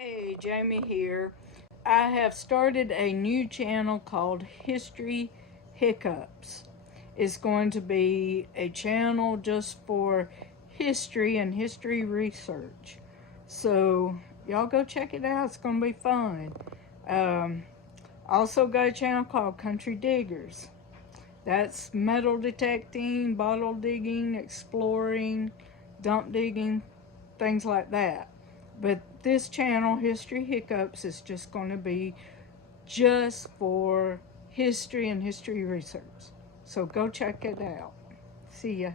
Hey, Jamie here. I have started a new channel called History Hiccups. It's going to be a channel just for history and history research. So, y'all go check it out. It's going to be fun. Um, also got a channel called Country Diggers. That's metal detecting, bottle digging, exploring, dump digging, things like that. But this channel, History Hiccups, is just going to be just for history and history research. So go check it out. See ya.